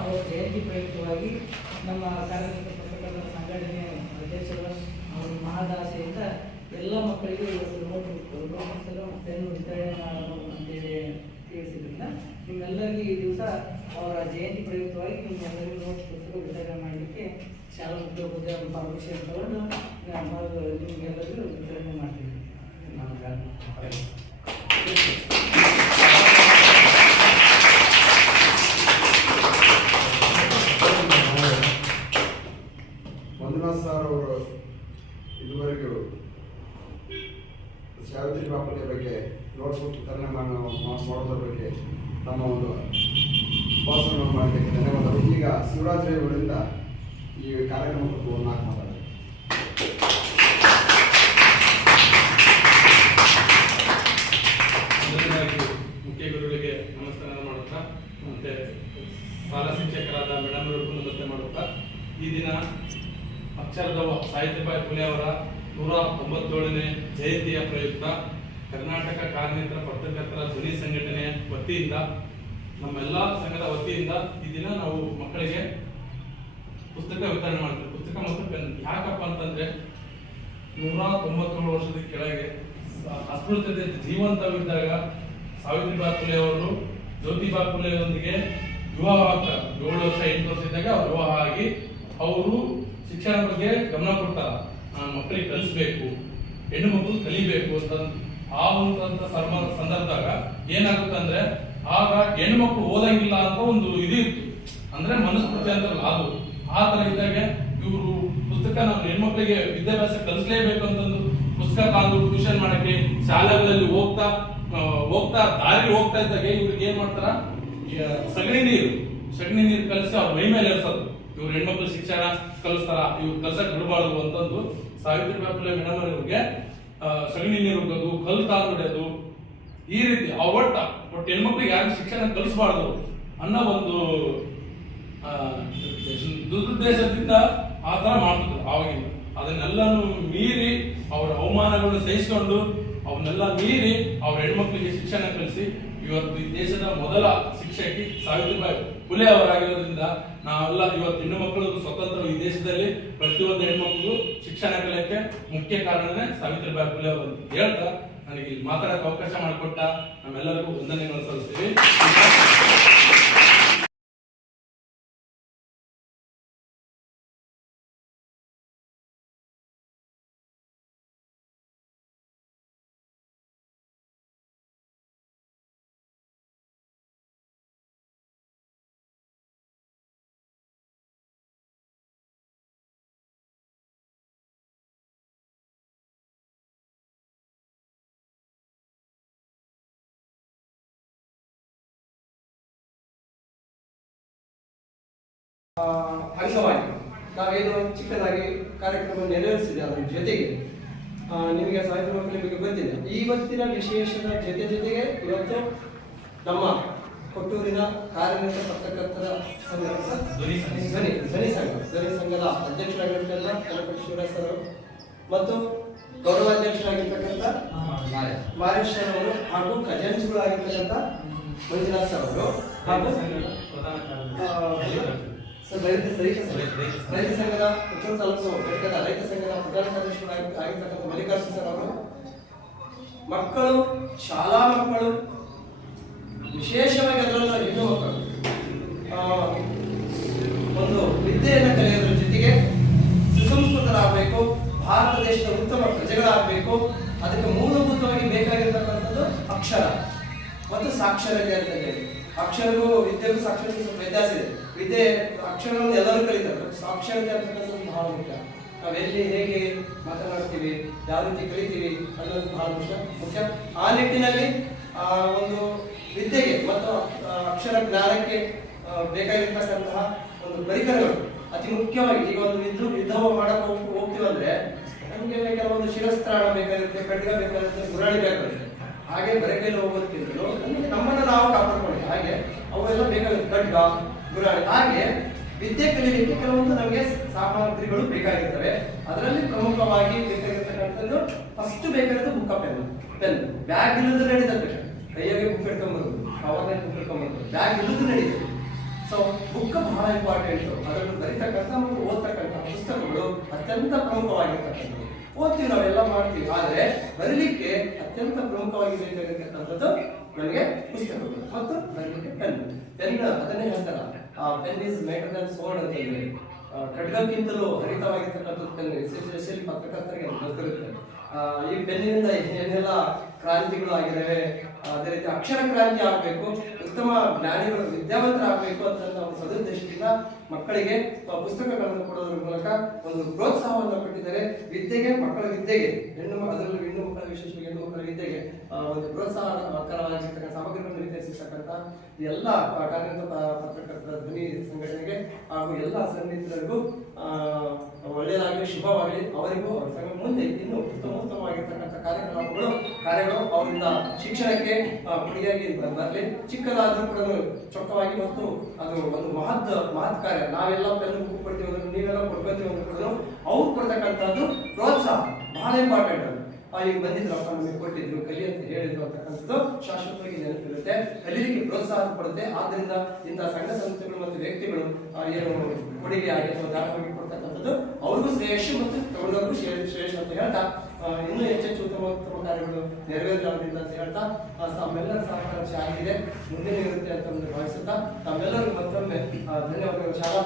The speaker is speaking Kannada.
ಅವರ ಜಯಂತಿ ಪ್ರಯುಕ್ತವಾಗಿ ನಮ್ಮ ಕಾರ್ಯಕರ್ತ ಪತ್ರಕರ್ತರ ಸಂಘಟನೆ ಅಧ್ಯಕ್ಷರ ಮಹದಾಸೆಯಿಂದ ಎಲ್ಲ ಮಕ್ಕಳಿಗೆ ಇವತ್ತು ನೋಟ್ ಪೆನ್ ವಿತರಣೆ ಅಂತೇಳಿ ತಿಳಿಸಿದ್ರಿಂದ ನಿಮ್ಮೆಲ್ಲರಿಗೂ ಈ ದಿವಸ ಅವರ ಜಯಂತಿ ಪ್ರಯುಕ್ತವಾಗಿ ನಿಮ್ಮೆಲ್ಲರಿಗೂ ನೋಟ್ಸ್ ಪುಸ್ತಕ ವಿತರಣೆ ಮಾಡಲಿಕ್ಕೆ ಶಾಲಾ ಉದ್ಯೋಗ ಪರ್ಮಿಷನ್ ತಗೊಂಡು ನಿಮಗೆಲ್ಲರಿಗೂ ವಿತರಣೆ ಮಾಡ್ತೀವಿ. ಮಂಜುನಾಥ್ ಸರ್ ಅವರು ಇದುವರೆಗೂ ಸಾವಿತ್ರಿ ಬಾಪುಲೆ ಬಗ್ಗೆ ನೋಟ್ಬುಕ್ ವಿತರಣೆ ಮಾಡೋದ್ರ ಬಗ್ಗೆ ತಮ್ಮ ಒಂದು ಭಾಷಣ ಮಾಡಲಿಕ್ಕೆ ಧನ್ಯವಾದಗಳು. ಈಗ ಶಿವರಾಜ್ ರೈ ಅವರಿಂದ ಈ ಕಾರ್ಯಕ್ರಮಕ್ಕೆ ನಾಲ್ಕು ಮಾತಾಡ್ತಾರೆ. ಮುಖ್ಯ ಗುರುಗಳಿಗೆ ನಮಸ್ಕಾರ ಮಾಡುತ್ತಾ ಮತ್ತೆ ಶಾಲಾ ಶಿಕ್ಷಕರಾದ ಮೇಡಮ್ ಅವರಿಗೂ ನಮಸ್ತೆ ಮಾಡುತ್ತಾ ಈ ದಿನ ಅಕ್ಷರದವ ಸಾವಿತ್ರಿಬಾಯಿ ಫುಲೆ ಅವರ 197ನೇ ಜಯಂತಿಯ ಪ್ರಯುಕ್ತ ಕರ್ನಾಟಕ ಕಾರ್ಮಿಕರ ಪತ್ರಕರ್ತರ ಧ್ವನಿ ಸಂಘಟನೆಯ ವತಿಯಿಂದ ನಮ್ಮೆಲ್ಲ ಸಂಘದ ವತಿಯಿಂದ ಈ ದಿನ ನಾವು ಮಕ್ಕಳಿಗೆ ಪುಸ್ತಕ ವಿತರಣೆ ಮಾಡ್ತೀವಿ. ಪುಸ್ತಕ ಮತ್ತು ಪೆನ್ ಯಾಕಪ್ಪ ಅಂತಂದ್ರೆ 197 ವರ್ಷದ ಕೆಳಗೆ ಅಸ್ಪೃಶ್ಯತೆ ಜೀವಂತವಿದ್ದಾಗ ಸಾವಿತ್ರಿಬಾಯಿ ಫುಲೆ ಅವರು ಜ್ಯೋತಿಬಾ ಫುಲೆಯೊಂದಿಗೆ ವಿವಾಹ ಆಗ್ತಾರೆ. 7 ವರ್ಷ 8 ವರ್ಷ ಇದ್ದಾಗ ಅವ್ರು ವಿವಾಹ ಆಗಿ ಅವರು ಶಿಕ್ಷಣ ಬಗ್ಗೆ ಗಮನ ಕೊಡ್ತಾರ. ಮಕ್ಕಳಿಗೆ ಕಲಿಸ್ಬೇಕು, ಹೆಣ್ಣು ಮಕ್ಕಳು ಕಲಿಬೇಕು ಅಂತ ಆ ಒಂದು ಸಂದರ್ಭದಾಗ ಏನಾಗುತ್ತೆ ಅಂದ್ರೆ ಆಗ ಹೆಣ್ಣು ಮಕ್ಕಳು ಓದಂಗಿಲ್ಲ ಅಂತ ಒಂದು ಇದು ಇತ್ತು. ಅಂದ್ರೆ ಮನಸ್ಫೂರ್ತಿ ಅಂತಾರಲ್ಲ ಅದು ಆ ತರ ಇದ್ದಾಗ ಇವರು ಪುಸ್ತಕ ನಾವು ಹೆಣ್ಮಕ್ಳಿಗೆ ವಿದ್ಯಾಭ್ಯಾಸ ಕಲಿಸಲೇಬೇಕು ಅಂತಂದು ಪುಸ್ತಕ ತಂದು ಟ್ಯೂಷನ್ ಮಾಡಕ್ಕೆ ಶಾಲೆಗಳಲ್ಲಿ ಹೋಗ್ತಾ ದಾರಿ ಹೋಗ್ತಾ ಇದ್ದಾಗ ಇವ್ರಿಗೆ ಏನ್ ಮಾಡ್ತಾರ, ಸಗಣಿ ನೀರು ಕಲಿಸಿ ಅವ್ರ ಮೈ ಮೇಲೆ ಎರ್ಸೋದು. ಇವ್ರು ಹೆಣ್ಮಕ್ಳು ಶಿಕ್ಷಣ ಕಲಿಸ್ತಾರ, ಇವ್ರು ಕಲ್ಸಕ್ ಬಿಡಬಾರ್ದು ಅಂತಂದು ಸಾವಿತ್ರಿಬಾಯಿ ಫುಲೆ ಮೇಡಮ್ ಅವರಿಗೆ ಸಗಣಿ ನೀರು ಹೋಗೋದು, ಕಲ್ಲು ಹೊಡೆಯೋದು, ಈ ರೀತಿ ಒಟ್ಟು ಹೆಣ್ಮಕ್ಳಿಗೆ ಯಾರು ಶಿಕ್ಷಣ ಕಲಿಸಬಾರ್ದು ಅನ್ನೋ ಒಂದು ದುರುದ್ದೇಶದಿಂದ ಆ ತರ ಮಾಡ್ತಿದ್ರು ಆವಾಗಿನ. ಅದನ್ನೆಲ್ಲಾನು ಮೀರಿ ಅವರ ಅವಮಾನಗಳನ್ನು ಸಹಿಸಿಕೊಂಡು ಅವನ್ನೆಲ್ಲ ಮೀರಿ ಅವ್ರ ಹೆಣ್ಮಕ್ಳಿಗೆ ಶಿಕ್ಷಣ ಕಲಿಸಿ ಇವತ್ತು ಈ ದೇಶದ ಮೊದಲ ಶಿಕ್ಷಕಿ ಸಾವಿತ್ರಿಬಾಯಿ ಫುಲೆ ಅವರಾಗಿರೋದ್ರಿಂದ ನಾವೆಲ್ಲ ಇವತ್ತು ಹೆಣ್ಣು ಮಕ್ಕಳು ಸ್ವತಂತ್ರ ಈ ದೇಶದಲ್ಲಿ ಪ್ರತಿಯೊಂದು ಹೆಣ್ಮಕ್ಳು ಶಿಕ್ಷಣ ಕಲಿಯಕ್ಕೆ ಮುಖ್ಯ ಕಾರಣನೇ ಸಾವಿತ್ರಿಬಾಯಿ ಫುಲೆ ಅವರು ಅಂತ ಹೇಳ್ತಾ ನನಗೆ ಇಲ್ಲಿ ಮಾತಾಡಕ್ಕೆ ಅವಕಾಶ ಮಾಡಿಕೊಟ್ಟ ನಮ್ಮೆಲ್ಲರಿಗೂ ವಂದನೆಗಳನ್ನು ಸಲ್ಲಿಸ್ತೀವಿ. ಅಂಗವಾಗಿ ನಾವೇನು ಚಿಕ್ಕದಾಗಿ ಕಾರ್ಯಕ್ರಮ ನೆರವೇರಿಸಿದೆ. ಅದರ ಜೊತೆಗೆ ನಿಮಗೆ ಸಾವಿತ್ರಿಬಾಯಿ ಫುಲೆ ಬಗ್ಗೆ ಗೊತ್ತಿದೆ. ಇವತ್ತಿನ ವಿಶೇಷದ ಜೊತೆಗೆ ಇವತ್ತು ನಮ್ಮ ಕೊಟ್ಟೂರಿನ ಕಾರ್ಯನಿರತ ಪತ್ರಕರ್ತರ ಧ್ವನಿ ಸಂಘದ ಅಧ್ಯಕ್ಷರಾಗಿರ್ತಕ್ಕಂಥ ಕನಕಪತಿ ಶಿವರಾಜ್ ಸರ್ ಮತ್ತು ಗೌರವಾಧ್ಯಕ್ಷರಾಗಿರ್ತಕ್ಕಂಥ ಮಾರೇಶ್ ಸರ್ ಅವರು ಹಾಗೂ ಖಜಾಂಚಿಗಳಾಗಿರ್ತಕ್ಕಂಥ ಮಂಜುನಾಥ್ ಸರ್ ಅವರು ಹಾಗೂ ರೈತ ಸಂಘದ ಪುತ್ತೂರು ತಾಲೂಕು ಘಟಕದ ರೈತ ಸಂಘದ ಪ್ರಧಾನ ಕಾರ್ಯದರ್ಶಿಗಳಾಗಿರ್ತಕ್ಕಂಥ ಮಲ್ಲಿಕಾರ್ಜುನ್ ಸರ್ ಅವರು, ಮಕ್ಕಳು, ಶಾಲಾ ಮಕ್ಕಳು, ವಿಶೇಷವಾಗಿ ಅದರಲ್ಲೂ ಹೆಣ್ಣು ಮಕ್ಕಳು ಒಂದು ವಿದ್ಯೆಯನ್ನು ಕಲಿಯೋದ್ರ ಜೊತೆಗೆ ಸುಸಂಸ್ಕೃತರಾಗಬೇಕು, ಭಾರತ ದೇಶದ ಉತ್ತಮ ಪ್ರಜೆಗಳಾಗಬೇಕು. ಅದಕ್ಕೆ ಮೂಲಭೂತವಾಗಿ ಬೇಕಾಗಿರ್ತಕ್ಕಂಥದ್ದು ಅಕ್ಷರ ಮತ್ತು ಸಾಕ್ಷರತೆ ಅಂತ ಹೇಳಿ. ಅಕ್ಷರಗೂ ವಿದ್ಯೆಗೂ ಸಾಕ್ಷರತೆ ಸ್ವಲ್ಪ ವ್ಯತ್ಯಾಸ ಇದೆ. ವಿದ್ಯೆ ಅಕ್ಷರಗಳನ್ನು ಎಲ್ಲರೂ ಕಲಿತಾರೆ, ಸಾಕ್ಷರತೆ ಅಂತಕ್ಕಂಥದ್ದು ಬಹಳ ಮುಖ್ಯ. ನಾವೆಲ್ಲಿ ಹೇಗೆ ಮಾತನಾಡ್ತೀವಿ, ಯಾವ ರೀತಿ ಕಲಿತೀವಿ ಅನ್ನೋದು ಬಹಳ ಮುಖ್ಯ. ಆ ನಿಟ್ಟಿನಲ್ಲಿ ಒಂದು ವಿದ್ಯೆಗೆ ಮತ್ತು ಅಕ್ಷರ ಜ್ಞಾನಕ್ಕೆ ಬೇಕಾಗಿರ್ತಕ್ಕಂತಹ ಒಂದು ಪರಿಕರಗಳು ಅತಿ ಮುಖ್ಯವಾಗಿ. ಈಗ ಒಂದು ಯುದ್ಧ ಮಾಡಕ್ಕೆ ಹೋಗ್ತೀವಂದ್ರೆ ನಮಗೆ ಕೆಲವೊಂದು ಶಿರಸ್ತ್ರಾಣ ಬೇಕಾಗಿರುತ್ತೆ, ಖಡ್ಗ ಬೇಕಾಗಿರುತ್ತೆ, ಗುರಾಣಿ ಬೇಕಾಗುತ್ತೆ. ಹಾಗೆ ಬರಕೈಲಿ ಹೋಗೋದಕ್ಕಿಂತಲೂ ನಮ್ಮನ್ನು ನಾವು ಕಾಪಾಡ್ಕೊಳ್ಳಿ, ಹಾಗೆ ಅವೆಲ್ಲ ಬೇಕಾಗುತ್ತೆ, ಖಡ್ಗ, ಗುರಾಣಿ. ಹಾಗೆ ವಿದ್ಯೆ ಕಲಿಯಲಿಕ್ಕೆ ಕೆಲವೊಂದು ನಮಗೆ ಸಾಮಗ್ರಿಗಳು ಬೇಕಾಗಿರ್ತವೆ. ಅದರಲ್ಲಿ ಪ್ರಮುಖವಾಗಿ ಬೇಕಾಗಿರ್ತಕ್ಕಂಥದ್ದು ಫಸ್ಟ್ ಬೇಕಾಗಿರೋದು ಬುಕ್ ಪೆನ್. ಬ್ಯಾಗ್ ಇಲ್ಲದ್ರೆ ನಡೀತದೆ, ಕೈಯಾಗೆ ಬುಕ್ ಇಟ್ಕೊಂಡ್ಬರ್ಬೋದು, ಅವಾಗ ಬುಕ್ ಇಟ್ಕೊಂಡ್ಬರ್ಬೋದು. ಬ್ಯಾಗ್ ಇಲ್ಲದು ನಡೀತದೆ. ಸೊ ಬುಕ್ ಬಹಳ ಇಂಪಾರ್ಟೆಂಟು. ಅದನ್ನು ಬರೀತಕ್ಕಂಥ ಮತ್ತು ಓದ್ತಕ್ಕಂಥ ಪುಸ್ತಕಗಳು ಅತ್ಯಂತ ಪ್ರಮುಖವಾಗಿರ್ತಕ್ಕಂಥದ್ದು. ಓದ್ತೀವಿ, ನಾವೆಲ್ಲ ಮಾಡ್ತೀವಿ, ಆದರೆ ಬರೀಲಿಕ್ಕೆ ಅತ್ಯಂತ ಪ್ರಮುಖವಾಗಿ ಬೇಕಾಗಿರ್ತಕ್ಕಂಥದ್ದು ನಮಗೆ ಪುಸ್ತಕಗಳು ಮತ್ತು ಬರೀಲಿಕ್ಕೆ ಪೆನ್. ಅದನ್ನೇ ಹೇಳ್ತಾರ, pen is mightier than sword ಅಂತ ಹೇಳಿ. ಖಡ್ಗಕ್ಕಿಂತಲೂ ಹರಿತವಾಗಿರ್ತಕ್ಕಂಥದ್ದು ಪೆನ್. ಎಸ್ಪೆಷಲಿ ಪತ್ರಕರ್ತರಿಗೆ ಅದು ಗೊತ್ತಿರುತ್ತೆ. ಈ ಪೆನ್ನಿನಿಂದ ಏನೆಲ್ಲ ಕ್ರಾಂತಿಗಳು ಆಗಿದ್ದಾವೆ. ಅದೇ ರೀತಿ ಅಕ್ಷರ ಕ್ರಾಂತಿ ಆಗಬೇಕು, ಉತ್ತಮ ಜ್ಞಾನಿಗಳು ವಿದ್ಯಾವಂತರಾಗಬೇಕು ಅಂತ ಒಂದು ಸದುದ್ದೇಶದಿಂದ ಮಕ್ಕಳಿಗೆ ಪುಸ್ತಕಗಳನ್ನು ಕೊಡೋದ್ರ ಮೂಲಕ ಒಂದು ಪ್ರೋತ್ಸಾಹವನ್ನು ಕೊಟ್ಟಿದ್ದಾರೆ. ವಿದ್ಯೆಗೆ, ಮಕ್ಕಳ ವಿದ್ಯೆಗೆ, ಅದರಲ್ಲೂ ಹೆಣ್ಣು ಮಕ್ಕಳ, ವಿಶೇಷವಾಗಿ ಹೆಣ್ಣು ಮಕ್ಕಳ ವಿದ್ಯೆಗೆ ಒಂದು ಪ್ರೋತ್ಸಾಹಕರವಾಗಿರ್ತಕ್ಕಂಥ ಸಾಮಗ್ರಿಗಳನ್ನು ವಿತರಿಸಿರ್ತಕ್ಕಂಥ ಎಲ್ಲ ಕಾರ್ಯನಿರತ ಪತ್ರಕರ್ತರ ಧ್ವನಿ ಸಂಘಟನೆಗೆ ಹಾಗೂ ಎಲ್ಲ ಸನ್ನಿಹಿತರಿಗೂ ಒಳ್ಳೆಯದಾಗಲಿ, ಶುಭವಾಗಲಿ. ಅವರಿಗೂ ಅವರ ಸಂಘ ಮುಂದೆ ಇನ್ನೂ ಉತ್ತಮವಾಗಿರ್ತಕ್ಕಂಥ ಕಾರ್ಯಗಳು ಅವರಿಂದ ಶಿಕ್ಷಣಕ್ಕೆ ಕೊಡುಗೆಯಾಗಿ ಬರಲಿ. ಚಿಕ್ಕದಾದ್ರೂ ಕೂಡ ಚೊಕ್ಕವಾಗಿ ಮತ್ತು ಅದು ಒಂದು ಮಹತ್ ಕಾರ್ಯ. ನಾವೆಲ್ಲ ಪೆನ್ ಬುಕ್ ಕೊಡ್ತೀವಿ ಅಂದ್ರೆ, ನೀವೆಲ್ಲ ಕೊಡ್ಕೊತೀವಿ ಅಂದ್ರೆ ಕೂಡ ಅವ್ರು ಕೊಡ್ತಕ್ಕಂಥದ್ದು ಪ್ರೋತ್ಸಾಹ ಬಹಳ ಇಂಪಾರ್ಟೆಂಟ್. ಅದು ಈಗ ಬಂದಿದ್ರಪ್ಪ, ನಮಗೆ ಕೊಟ್ಟಿದ್ರು, ಕಲಿ ಅಂತ ಹೇಳಿದ್ರು ಅಂತಕ್ಕಂಥದ್ದು ಶಾಶ್ವತವಾಗಿ ನೆನಪಿರುತ್ತೆ, ಕಲೀಲಿಕ್ಕೆ ಪ್ರೋತ್ಸಾಹ ಕೊಡುತ್ತೆ. ಆದ್ದರಿಂದ ಇಂತಹ ಸಂಘ ಸಂಸ್ಥೆಗಳು ಮತ್ತು ವ್ಯಕ್ತಿಗಳು ಏನು ಕೊಡುಗೆ ಆಗಿ ಅಥವಾ ದಾನವಾಗಿ ಕೊಡ್ತಕ್ಕಂಥದ್ದು ಅವ್ರಿಗೂ ಶ್ರೇಯಸ್ಸು ಮತ್ತು ತಗೊಂಡವ್ರಿಗೂ ಶ್ರೇಯಸ್ಸು ಅಂತ ಹೇಳ್ತಾ, ಇನ್ನೂ ಹೆಚ್ಚೆಚ್ಚು ಉತ್ತಮ ಕಾರ್ಯಗಳು ನೆರವೇರಲಾಗಿದೆ ಅಂತ ಹೇಳ್ತಾ, ತಮ್ಮೆಲ್ಲರ ಸಹಕಾರ ಚೆನ್ನಾಗಿದೆ, ಮುಂದೆ ಇರುತ್ತೆ ಅಂತ ಭಾವಿಸುತ್ತಾ ತಮ್ಮೆಲ್ಲರಿಗೂ ಮತ್ತೊಮ್ಮೆ ಧನ್ಯವಾದಗಳು. ಶಾಲಾ